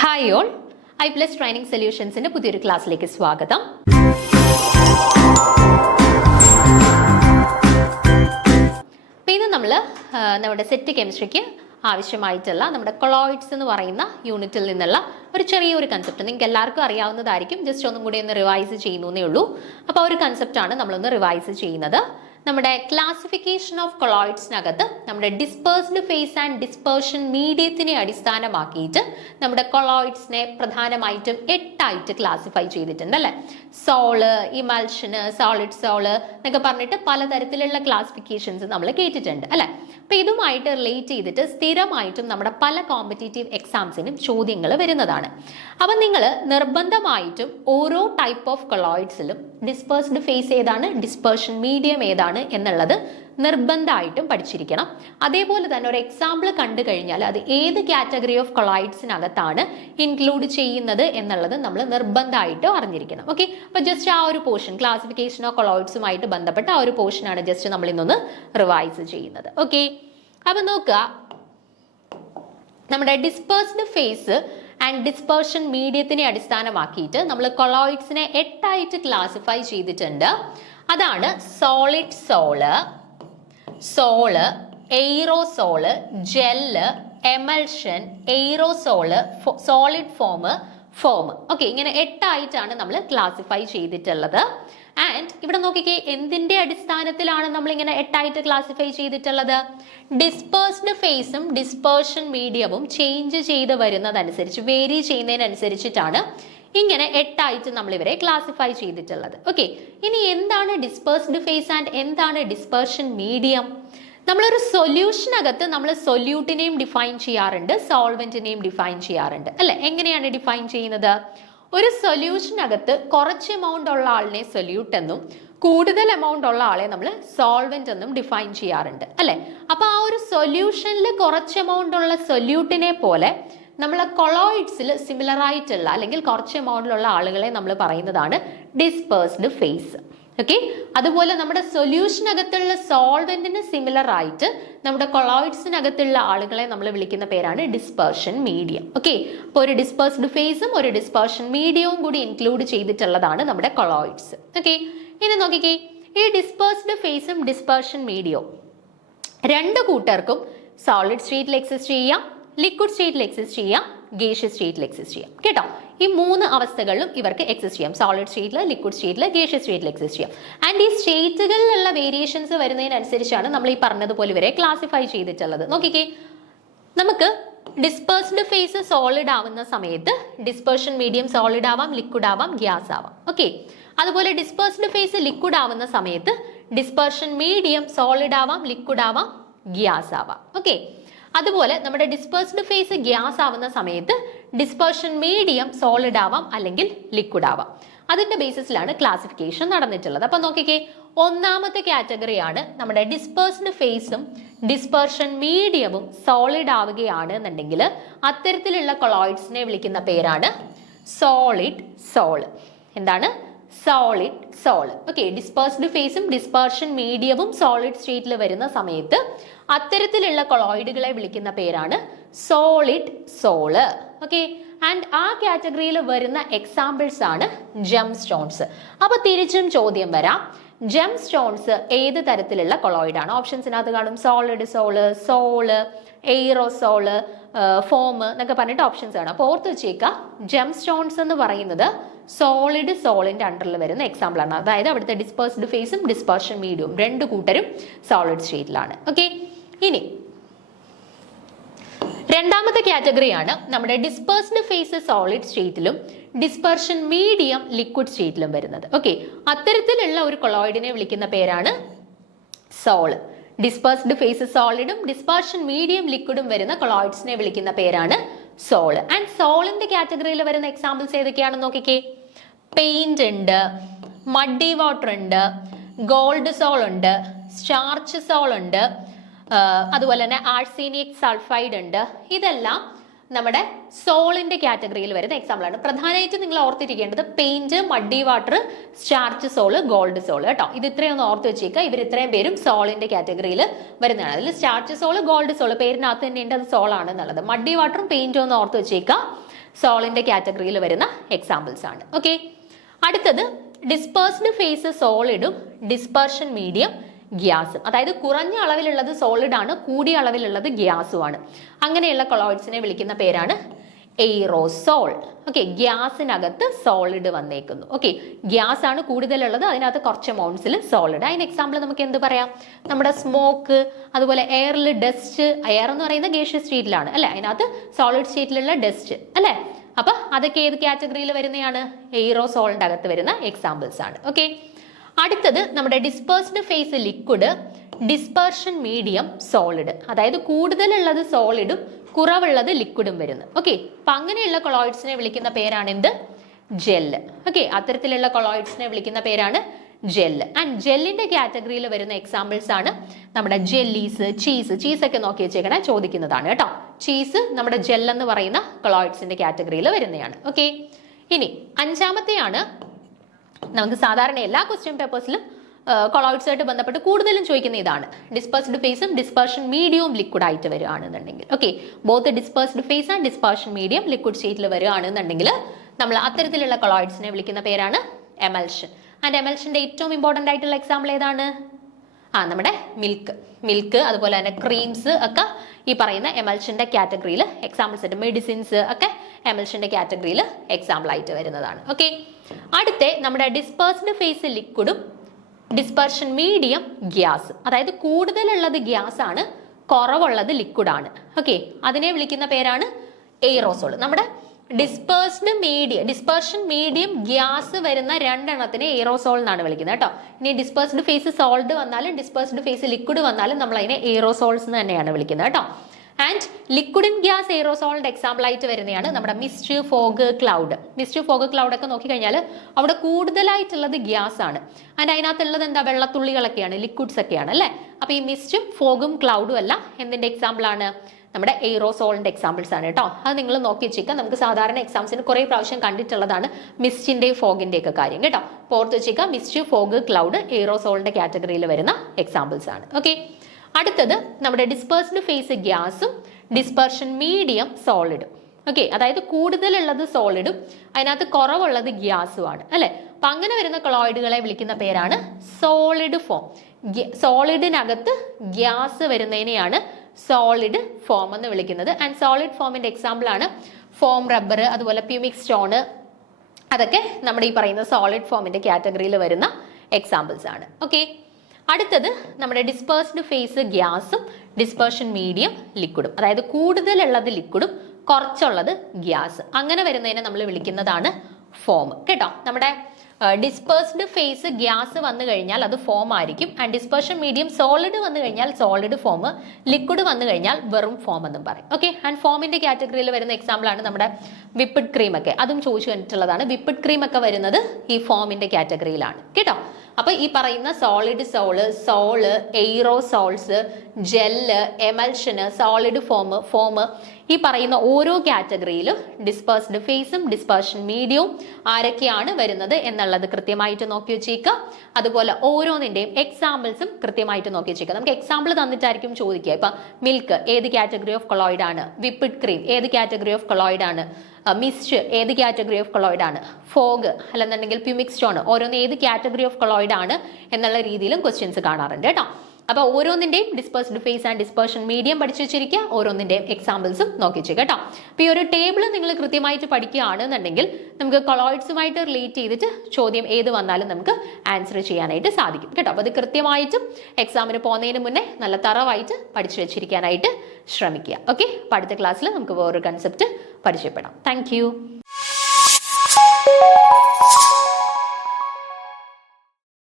Hi all, I plus training സൊല്യൂഷൻസിന്റെ പുതിയൊരു ക്ലാസ്സിലേക്ക് സ്വാഗതം. ഇന്ന് നമ്മൾ നമ്മുടെ സെറ്റ് കെമിസ്ട്രിക്ക് ആവശ്യമായിട്ടുള്ള നമ്മുടെ കൊളോയിഡ്സ് എന്ന് പറയുന്ന യൂണിറ്റിൽ നിന്നുള്ള ഒരു ചെറിയൊരു കൺസെപ്റ്റ് നിങ്ങൾക്ക് എല്ലാവർക്കും അറിയാവുന്നതായിരിക്കും. ജസ്റ്റ് ഒന്നും കൂടി ഒന്ന് റിവൈസ് ചെയ്യുന്നേ ഉള്ളൂ. അപ്പോൾ ഒരു കൺസെപ്റ്റാണ് നമ്മളൊന്ന് റിവൈസ് ചെയ്യുന്നത്. നമ്മുടെ ക്ലാസിഫിക്കേഷൻ ഓഫ് കൊളോയിഡ്സിനകത്ത് നമ്മുടെ ഡിസ്പേഴ്സ്ഡ് ഫേസ് ആൻഡ് ഡിസ്പേർഷൻ മീഡിയത്തിനെ അടിസ്ഥാനമാക്കിയിട്ട് നമ്മുടെ കൊളോയിഡ്സിനെ പ്രധാനമായിട്ടും 8 ആയിട്ട് ക്ലാസിഫൈ ചെയ്തിട്ടുണ്ട് അല്ലേ. സോള്, ഇമൽഷന്, സോളിഡ് സോള് എന്നൊക്കെ പറഞ്ഞിട്ട് പലതരത്തിലുള്ള ക്ലാസിഫിക്കേഷൻസ് നമ്മൾ കേട്ടിട്ടുണ്ട് അല്ലേ. അപ്പൊ ഇതുമായിട്ട് റിലേറ്റ് ചെയ്തിട്ട് സ്ഥിരമായിട്ടും നമ്മുടെ പല കോമ്പറ്റേറ്റീവ് എക്സാംസിനും ചോദ്യങ്ങൾ വരുന്നതാണ്. അപ്പൊ നിങ്ങൾ നിർബന്ധമായിട്ടും ഓരോ ടൈപ്പ് ഓഫ് കൊളോയിഡ്സിലും ഡിസ്പേഴ്സ്ഡ് ഫേസ് ഏതാണ്, ഡിസ്പേർഷൻ മീഡിയം ഏതാണ് എന്നുള്ളത് നിർബന്ധമായിട്ടും പഠിച്ചിരിക്കണം. അതേപോലെ തന്നെ ഒരു എക്സാമ്പിൾ കണ്ടു കഴിഞ്ഞാൽ അത് ഏത് കാറ്റഗറി ഓഫ് കൊളോയിഡ്സിനകത്താണ് ഇൻക്ലൂഡ് ചെയ്യുന്നത് എന്നുള്ളത് നമ്മൾ നിർബന്ധമായിട്ടും അറിഞ്ഞിരിക്കണം. ഓക്കെ, അപ്പൊ ജസ്റ്റ് ആ ഒരു പോർഷൻ ക്ലാസിഫിക്കേഷൻ ഓഫ് കൊളോയിഡ്സുമായിട്ട് ബന്ധപ്പെട്ട ആ ഒരു പോർഷനാണ് ജസ്റ്റ് നമ്മൾ ഇന്നൊന്ന് റിവൈസ് ചെയ്യുന്നത്. ഓക്കെ, അപ്പൊ നോക്കുക, നമ്മുടെ ഡിസ്പേഴ്സ്ഡ് ഫേസ് ആൻഡ് ഡിസ്പേർഷൻ മീഡിയത്തിനെ അടിസ്ഥാനമാക്കിയിട്ട് നമ്മൾ കൊളോയിഡ്സിനെ 8 ആയിട്ട് ക്ലാസിഫൈ ചെയ്തിട്ടുണ്ട്. അതാണ് solid sol, sol, aerosol, gel, emulsion, aerosol, solid foam, foam. Okay, ഇങ്ങനെ 8 ആയിട്ടാണ് നമ്മൾ ക്ലാസിഫൈ ചെയ്തിട്ടുള്ളത്. ആൻഡ് ഇവിടെ നോക്കിക്കേ, എന്തിന്റെ അടിസ്ഥാനത്തിലാണ് നമ്മൾ ഇങ്ങനെ 8 ആയിട്ട് ക്ലാസിഫൈ ചെയ്തിട്ടുള്ളത്? ഡിസ്പേഴ്സ്ഡ് ഫേസും ഡിസ്പേർഷൻ മീഡിയവും ചേഞ്ച് ചെയ്ത് വരുന്നതനുസരിച്ച്, വേരി ചെയ്യുന്നതിനനുസരിച്ചിട്ടാണ് ഇങ്ങനെ 8 ആയിട്ട് നമ്മൾ ഇവരെ ക്ലാസിഫൈ ചെയ്തിട്ടുള്ളത്. ഓക്കെ, ഇനി എന്താണ് ഡിസ്പേഴ്സ്ഡ് ഫേസ് ആൻഡ് എന്താണ് ഡിസ്പേർഷൻ മീഡിയം? നമ്മളൊരു സൊല്യൂഷനകത്ത് നമ്മൾ സൊല്യൂട്ടിനെയും ഡിഫൈൻ ചെയ്യാറുണ്ട്, സോൾവെന്റിനെയും ഡിഫൈൻ ചെയ്യാറുണ്ട് അല്ലെ. എങ്ങനെയാണ് ഡിഫൈൻ ചെയ്യുന്നത്? ഒരു സൊല്യൂഷനകത്ത് കുറച്ച് എമൗണ്ട് ഉള്ള ആളിനെ സൊല്യൂട്ട് എന്നും കൂടുതൽ എമൗണ്ട് ഉള്ള ആളെ നമ്മൾ സോൾവെന്റ് എന്നും ഡിഫൈൻ ചെയ്യാറുണ്ട് അല്ലെ. അപ്പൊ ആ ഒരു സൊല്യൂഷനിൽ കുറച്ച് എമൗണ്ട് ഉള്ള സൊല്യൂട്ടിനെ പോലെ നമ്മൾ കൊളോയിഡ്സിൽ സിമിലർ ആയിട്ടുള്ള അല്ലെങ്കിൽ കുറച്ച് എമൗണ്ടിലുള്ള ആളുകളെ നമ്മൾ പറയുന്നതാണ് ഡിസ്പേഴ്സ്ഡ് ഫേസ്. ഓക്കെ, അതുപോലെ നമ്മുടെ സൊല്യൂഷനകത്തുള്ള സോൾവെന്റിന് സിമിലർ ആയിട്ട് നമ്മുടെ കൊളോയിഡ്സിനകത്തുള്ള ആളുകളെ നമ്മൾ വിളിക്കുന്ന പേരാണ് ഡിസ്പേർഷൻ മീഡിയം. ഓക്കെ, അപ്പോൾ ഒരു ഡിസ്പേഴ്സ്ഡ് ഫേസും ഒരു ഡിസ്പേർഷൻ മീഡിയവും കൂടി ഇൻക്ലൂഡ് ചെയ്തിട്ടുള്ളതാണ് നമ്മുടെ കൊളോയിഡ്സ്. ഓക്കെ, ഇനി നോക്കിക്കേ, ഈ ഡിസ്പേഴ്സ്ഡ് ഫേസും ഡിസ്പേർഷൻ മീഡിയവും രണ്ട് കൂട്ടർക്കും സോളിഡ് സ്റ്റേറ്റിൽ എക്സിസ്റ്റ് ചെയ്യാം, ലിക്വിഡ് സ്റ്റേറ്റിൽ എക്സിസ്റ്റ് ചെയ്യാം, ഗേഷ്യസ് സ്റ്റേറ്റിൽ എക്സിസ്റ്റ് ചെയ്യാം. കേട്ടോ, ഈ 3 അവസ്ഥകളിലും ഇവർക്ക് എക്സിസ്റ്റ് ചെയ്യാം. സോളിഡ് സ്റ്റേറ്റിൽ, ലിക്വിഡ് സ്റ്റേറ്റിൽ, ഗേഷ്യസ് സ്റ്റേറ്റിൽ എക്സിസ്റ്റ് ചെയ്യാം. ആൻഡ് ഈ സ്റ്റേറ്റുകളിലുള്ള വേരിയേഷൻസ് വരുന്നതിനനുസരിച്ചാണ് നമ്മൾ ഈ പറഞ്ഞതുപോലെ ഇവരെ ക്ലാസിഫൈ ചെയ്തിട്ടുള്ളത്. നോക്കിക്കേ, നമുക്ക് ഡിസ്പേഴ്സ്ഡ് ഫേസ് സോളിഡ് ആവുന്ന സമയത്ത് ഡിസ്പേർഷൻ മീഡിയം സോളിഡ് ആവാം, ലിക്വിഡ് ആവാം, ഗ്യാസ് ആവാം. ഓക്കെ, അതുപോലെ ഡിസ്പേഴ്സ്ഡ് ഫേസ് ലിക്വിഡ് ആവുന്ന സമയത്ത് ഡിസ്പേർഷൻ മീഡിയം സോളിഡ് ആവാം, ലിക്വിഡ് ആവാം, ഗ്യാസ് ആവാം. ഓക്കെ, അതുപോലെ നമ്മുടെ ഡിസ്പേഴ്സ്ഡ് ഫേസ് ഗ്യാസ് ആവുന്ന സമയത്ത് ഡിസ്പേർഷൻ മീഡിയം സോളിഡ് ആവാം അല്ലെങ്കിൽ ലിക്വിഡ് ആവാം. അതിന്റെ ബേസിസിലാണ് ക്ലാസിഫിക്കേഷൻ നടന്നിട്ടുള്ളത്. അപ്പൊ നോക്കിക്കേ, ഒന്നാമത്തെ കാറ്റഗറിയാണ് നമ്മുടെ ഡിസ്പേഴ്സ്ഡ് ഫേസും ഡിസ്പേർഷൻ മീഡിയവും സോളിഡ് ആവുകയാണ് എന്നുണ്ടെങ്കിൽ അത്തരത്തിലുള്ള കൊളോയിഡ്സിനെ വിളിക്കുന്ന പേരാണ് സോളിഡ് സോള്. എന്താണ്? Solid sol. ഓക്കെ, ഡിസ്പേഴ്സ്ഡ് ഫേസും ഡിസ്പേർഷൻ മീഡിയവും സോളിഡ് സ്റ്റേറ്റിൽ വരുന്ന സമയത്ത് അത്തരത്തിലുള്ള കൊളോയിഡുകളെ വിളിക്കുന്ന പേരാണ് സോളിഡ് സോള്. ഓക്കെ, ആൻഡ് ആ കാറ്റഗറിയിൽ വരുന്ന എക്സാമ്പിൾസ് ആണ് ജെം സ്റ്റോൺസ്. അപ്പൊ തിരിച്ചും ചോദ്യം വരാം, ജെം സ്റ്റോൺസ് ഏത് തരത്തിലുള്ള കൊളോയിഡ് ആണ്? ഓപ്ഷൻസിനകത്ത് കാണും സോളിഡ് സോള്, സോള്, എയ്റോസോള്, ഫോം എന്നൊക്കെ പറഞ്ഞിട്ട് ഓപ്ഷൻസ് ആണ്. അപ്പോൾ ഓർത്ത് വെച്ചേക്കുക, ജെം സ്റ്റോൺസ് എന്ന് പറയുന്നത് സോളിഡ് സോളിന്റെ അണ്ടറിൽ വരുന്ന എക്സാമ്പിൾ ആണ്. അതായത് അവിടുത്തെ ഡിസ്പേഴ്സ്ഡ് ഫേസും ഡിസ്പേർഷൻ മീഡിയവും രണ്ട് കൂട്ടരും സോളിഡ് സ്റ്റേറ്റിലാണ്. ഓക്കെ, ഇനി രണ്ടാമത്തെ കാറ്റഗറിയാണ് നമ്മുടെ ഡിസ്പേഴ്സ്ഡ് ഫേസ് സോളിഡ് സ്റ്റേറ്റിലും ഡിസ്പേർഷൻ മീഡിയം ലിക്വിഡ് സ്റ്റേറ്റിലും വരുന്നത്. ഓക്കെ, അത്തരത്തിലുള്ള ഒരു കൊളോയിഡിനെ വിളിക്കുന്ന പേരാണ് സോള്. ഡിസ്പേഴ്സ്ഡ് ഫേസ് സോളിഡും ഡിസ്പേർഷൻ മീഡിയം ലിക്വിഡും വരുന്ന കൊളോയിഡ്സിനെ വിളിക്കുന്ന പേരാണ് സോള്. ആൻഡ് സോളിന്റെ കാറ്റഗറിയിൽ വരുന്ന എക്സാമ്പിൾസ് ഏതൊക്കെയാണെന്ന് നോക്കിക്കേ. പെയിന്റ് ഉണ്ട്, മഡി വാട്ടർ ഉണ്ട്, ഗോൾഡ് സോൾ ഉണ്ട്, സ്റ്റാർച്ച് സോൾ ഉണ്ട്, അതുപോലെ തന്നെ ആർസേനിക് സൾഫൈഡ് ഉണ്ട്. ഇതെല്ലാം നമ്മുടെ സോളിന്റെ കാറ്റഗറിയിൽ വരുന്ന എക്സാമ്പിൾ ആണ്. പ്രധാനമായിട്ടും നിങ്ങൾ ഓർത്തിരിക്കേണ്ടത് paint, muddy water, starch sol, gold sol കേട്ടോ. ഇത് ഇത്രയും ഒന്ന് ഓർത്ത് വെച്ചേക്കുക. ഇവർ ഇത്രയും പേരും സോളിന്റെ കാറ്റഗറിയിൽ വരുന്നതാണ്. അതിൽ സ്റ്റാർച്ച് സോള്, ഗോൾഡ് സോള് പേരിനകത്ത് തന്നെ ഉണ്ട് അത് സോളാണ് എന്നുള്ളത്. മഡി വാട്ടറും പെയിന്റും ഒന്ന് ഓർത്ത് വെച്ചേക്കുക. സോളിന്റെ കാറ്റഗറിയിൽ വരുന്ന എക്സാമ്പിൾസ് ആണ്. ഓക്കെ, അടുത്തത് ഡിസ്പേഴ്സ്ഡ് ഫേസ് സോളിഡും ഡിസ്പെർഷൻ മീഡിയം ഗ്യാസും. അതായത് കുറഞ്ഞ അളവിലുള്ളത് സോളിഡ് ആണ്, കൂടിയ അളവിലുള്ളത് ഗ്യാസും ആണ്. അങ്ങനെയുള്ള കൊളോയിഡ്സിനെ വിളിക്കുന്ന പേരാണ് എയ്റോസോൾ. ഓക്കെ, ഗ്യാസിനകത്ത് സോളിഡ് വന്നേക്കുന്നു. ഓക്കെ, ഗ്യാസ് ആണ് കൂടുതലുള്ളത്, അതിനകത്ത് കുറച്ച് എമൗണ്ട്സിൽ സോളിഡ്. അതിന് എക്സാമ്പിൾ നമുക്ക് എന്ത് പറയാം? നമ്മുടെ സ്മോക്ക്, അതുപോലെ എയറിൽ ഡസ്റ്റ്. എയർ എന്ന് പറയുന്നത് ഗേഷ്യസ് സ്റ്റേറ്റിലാണ് അല്ലെ, അതിനകത്ത് സോളിഡ് സ്റ്റേറ്റിലുള്ള ഡസ്റ്റ് അല്ലെ. അപ്പൊ അതൊക്കെ ഏത് കാറ്റഗറിയിൽ വരുന്നതാണ്? എയ്റോസോളിന്റെ അകത്ത് വരുന്ന എക്സാമ്പിൾസ് ആണ്. ഓക്കെ, അടുത്തത് നമ്മുടെ dispersed phase liquid, dispersion medium solid. അതായത് കൂടുതലുള്ളത് സോളിഡും കുറവുള്ളത് ലിക്വിഡും വരുന്നത്. ഓക്കെ, അപ്പൊ അങ്ങനെയുള്ള കൊളോയിഡ്സിനെ വിളിക്കുന്ന പേരാണ് എന്ത്? ജെല്ല്. ഓക്കെ, അത്തരത്തിലുള്ള കൊളോയിഡ്സിനെ വിളിക്കുന്ന പേരാണ് ജെല്ല്. ആൻഡ് ജെല്ലിന്റെ കാറ്റഗറിയിൽ വരുന്ന എക്സാമ്പിൾസ് ആണ് നമ്മുടെ ജെല്ലീസ്, ചീസ് ഒക്കെ നോക്കി വെച്ചേക്കണേ, ചോദിക്കുന്നതാണ് കേട്ടോ. ചീസ് നമ്മുടെ ജെൽ എന്ന് പറയുന്ന കൊളോയിഡ്സിന്റെ കാറ്റഗറിയിൽ വരുന്നതാണ്. ഓക്കെ, ഇനി അഞ്ചാമത്തെയാണ് നമുക്ക് സാധാരണ എല്ലാ ക്വസ്റ്റ്യൻ പേപ്പേഴ്സിലും കൊളോയിഡ്സുമായിട്ട് ബന്ധപ്പെട്ട് കൂടുതലും ചോദിക്കുന്ന ഇതാണ്. ഡിസ്പേഴ്സ്ഡ് ഫേസും ഡിസ്പെർഷൻ മീഡിയവും ലിക്വിഡ് ആയിട്ട് വരികയാണെന്നുണ്ടെങ്കിൽ, okay, both dispersed phase and dispersion medium liquid സ്റ്റേറ്റിൽ വരികയാണെന്നുണ്ടെങ്കിൽ നമ്മൾ അത്തരത്തിലുള്ള കൊളോയിഡ്സിനെ വിളിക്കുന്ന പേരാണ് എമൽഷൻ. ആൻഡ് എമൽഷന്റെ ഏറ്റവും ഇമ്പോർട്ടന്റ് ആയിട്ടുള്ള എക്സാമ്പിൾ ഏതാണ്? നമ്മുടെ മിൽക്ക്, അതുപോലെ തന്നെ ക്രീംസ് ഒക്കെ ഈ പറയുന്ന എമൽഷന്റെ കാറ്റഗറിയിൽ എക്സാമ്പിൾസ് ആയിട്ട്. മെഡിസിൻസ് ഒക്കെ എമൽഷന്റെ കാറ്റഗറിയിൽ എക്സാമ്പിൾ ആയിട്ട് വരുന്നതാണ്. ഓക്കെ, അടുത്ത നമ്മുടെ ഡിസ്പേഴ്സ്ഡ് ഫേസ് ലിക്വിഡും ഡിസ്പെർഷൻ മീഡിയം ഗ്യാസ്. അതായത് കൂടുതലുള്ളത് ഗ്യാസ് ആണ്, കുറവുള്ളത് ലിക്വിഡ് ആണ്. ഓക്കെ, അതിനെ വിളിക്കുന്ന പേരാണ് എയ്റോസോൾ. നമ്മുടെ ഡിസ്പെർഷൻ മീഡിയം ഗ്യാസ് വരുന്ന രണ്ടെണ്ണത്തിനെ എയ്റോസോൾ എന്നാണ് വിളിക്കുന്നത് കേട്ടോ. ഇനി ഡിസ്പേഴ്സ്ഡ് ഫേസ് സോൾഡ് വന്നാലും ഡിസ്പേഴ്സ്ഡ് ഫേസ് ലിക്വിഡ് വന്നാലും നമ്മൾ അതിനെ എയ്റോസോൾസ് എന്ന് തന്നെയാണ് വിളിക്കുന്നത് കേട്ടോ. ആൻഡ് ലിക്വിഡ് ഇൻ ഗ്യാസ് എയ്റോസോളിന്റെ എക്സാമ്പിൾ ആയിട്ട് വരുന്നതാണ് നമ്മുടെ mist, fog, cloud. Mist, fog, cloud ഒക്കെ നോക്കിക്കഴിഞ്ഞാൽ അവിടെ കൂടുതലായിട്ടുള്ളത് ഗ്യാസ് ആണ്. ആൻഡ് അതിനകത്തുള്ളത് എന്താ? വെള്ളത്തുള്ളികളൊക്കെയാണ്, ലിക്വിഡ്സ് ഒക്കെയാണ് അല്ലെ. അപ്പൊ ഈ മിസ്റ്റും ഫോഗും ക്ലൗഡും അല്ല എന്തിന്റെ എക്സാമ്പിൾ ആണ്? നമ്മുടെ എയ്റോസോളിന്റെ എക്സാമ്പിൾസ് ആണ് കേട്ടോ. അത് നിങ്ങൾ നോക്കി വെച്ചേക്കാം. നമുക്ക് സാധാരണ എക്സാംസിന് കുറെ പ്രാവശ്യം കണ്ടിട്ടുള്ളതാണ് മിസ്റ്റിന്റെയും ഫോഗിന്റെ ഒക്കെ കാര്യം കേട്ടോ. ഓർത്ത് വെച്ചേക്കാം, മിസ്റ്റ്, ഫോഗ്, ക്ലൗഡ് എയ്റോസോളിന്റെ കാറ്റഗറിയിൽ വരുന്ന എക്സാമ്പിൾസ് ആണ്. ഓക്കെ, അടുത്തത് നമ്മുടെ ഡിസ്പേഴ്സ്ഡ് ഫേസ് ഗ്യാസും ഡിസ്പെർഷൻ മീഡിയം സോളിഡും. ഓക്കെ, അതായത് കൂടുതലുള്ളത് സോളിഡും അതിനകത്ത് കുറവുള്ളത് ഗ്യാസും ആണ് അല്ലെ. അപ്പൊ അങ്ങനെ വരുന്ന കൊളോയിഡുകളെ വിളിക്കുന്ന പേരാണ് സോളിഡ് ഫോം. സോളിഡിനകത്ത് ഗ്യാസ് വരുന്നതിനെയാണ് സോളിഡ് ഫോം എന്ന് വിളിക്കുന്നത്. ആൻഡ് സോളിഡ് ഫോമിന്റെ എക്സാമ്പിൾ ആണ് ഫോം റബ്ബർ, അതുപോലെ പ്യൂമിക് സ്റ്റോണ്. അതൊക്കെ നമ്മുടെ ഈ പറയുന്ന സോളിഡ് ഫോമിന്റെ കാറ്റഗറിയിൽ വരുന്ന എക്സാമ്പിൾസ് ആണ്. ഓക്കെ, അടുത്തത് നമ്മുടെ ഡിസ്പേഴ്സ്ഡ് ഫേസ് ഗ്യാസും ഡിസ്പെർഷൻ മീഡിയം ലിക്വിഡും. അതായത് കൂടുതലുള്ളത് ലിക്വിഡും കുറച്ചുള്ളത് ഗ്യാസ്. അങ്ങനെ വരുന്നതിനെ നമ്മൾ വിളിക്കുന്നതാണ് ഫോം കേട്ടോ. നമ്മുടെ ഡിസ്പേഴ്സ്ഡ് ഫേസ് ഗ്യാസ് വന്നു കഴിഞ്ഞാൽ അത് ഫോം ആയിരിക്കും. ആൻഡ് ഡിസ്പെർഷൻ മീഡിയം സോളിഡ് വന്നു കഴിഞ്ഞാൽ സോളിഡ് ഫോം, ലിക്വിഡ് വന്നു കഴിഞ്ഞാൽ വെറും ഫോം എന്നും പറയും. ഓക്കെ, ആൻഡ് ഫോമിന്റെ കാറ്റഗറിയിൽ വരുന്ന എക്സാമ്പിൾ ആണ് നമ്മുടെ വിപ്പിഡ് ക്രീം ഒക്കെ. അതും ചോദിച്ചു കണ്ടിട്ടുള്ളതാണ്. വിപ്പിഡ് ക്രീം ഒക്കെ വരുന്നത് ഈ ഫോമിന്റെ കാറ്റഗറിയിലാണ് കേട്ടോ. അപ്പൊ ഈ പറയുന്ന solid sol, aerosols, gel, emulsion, solid foam ഈ പറയുന്ന ഓരോ കാറ്റഗറിയിലും ഡിസ്പേഴ്സ്ഡ് ഫേസും ഡിസ്പെർഷൻ മീഡിയവും ആരൊക്കെയാണ് വരുന്നത് എന്നുള്ളത് കൃത്യമായിട്ട് നോക്കി വെച്ചേക്കുക. അതുപോലെ ഓരോന്നിന്റെയും എക്സാമ്പിൾസും കൃത്യമായിട്ട് നോക്കി വെച്ചേക്കുക. നമുക്ക് എക്സാമ്പിൾ തന്നിട്ടായിരിക്കും ചോദിക്കുക. ഇപ്പൊ മിൽക്ക് ഏത് കാറ്റഗറി ഓഫ് കൊളോയിഡ് ആണ്? വിപ്പിഡ് ക്രീം ഏത് കാറ്റഗറി ഓഫ് കൊളോയിഡ് ആണ്? മിസ്റ്റ് ഏത് കാറ്റഗറി ഓഫ് കൊളോയിഡ് ആണ്? ഫോഗ് അല്ലെന്നുണ്ടെങ്കിൽ പ്യൂമിക് സ്റ്റോൺ ഓരോന്ന് ഏത് കാറ്റഗറി ഓഫ് കൊളോയിഡ് ആണ് എന്നുള്ള രീതിയിലും ക്വസ്റ്റ്യൻസ് കാണാറുണ്ട് കേട്ടോ. അപ്പൊ ഓരോന്നിന്റെയും dispersed phase and dispersion medium പഠിച്ചു വെച്ചിരിക്കുക. ഓരോന്നിന്റെയും എക്സാമ്പിൾസും നോക്കി വെച്ചേക്കുക കേട്ടോ. അപ്പൊ ഈ ഒരു ടേബിൾ നിങ്ങൾ കൃത്യമായിട്ട് പഠിക്കുകയാണെന്നുണ്ടെങ്കിൽ നമുക്ക് കൊളോയിഡ്സുമായിട്ട് റിലേറ്റ് ചെയ്തിട്ട് ചോദ്യം ഏത് വന്നാലും നമുക്ക് ആൻസർ ചെയ്യാനായിട്ട് സാധിക്കും കേട്ടോ. അപ്പൊ അത് കൃത്യമായിട്ടും എക്സാമിന് പോകുന്നതിന് മുന്നേ നല്ല തറവായിട്ട് പഠിച്ചു വെച്ചിരിക്കാനായിട്ട് ശ്രമിക്കുക. ഓക്കെ, അപ്പൊ അടുത്ത ക്ലാസ്സിൽ നമുക്ക് വേറൊരു കൺസെപ്റ്റ് പരിചയപ്പെടാം. Thank you.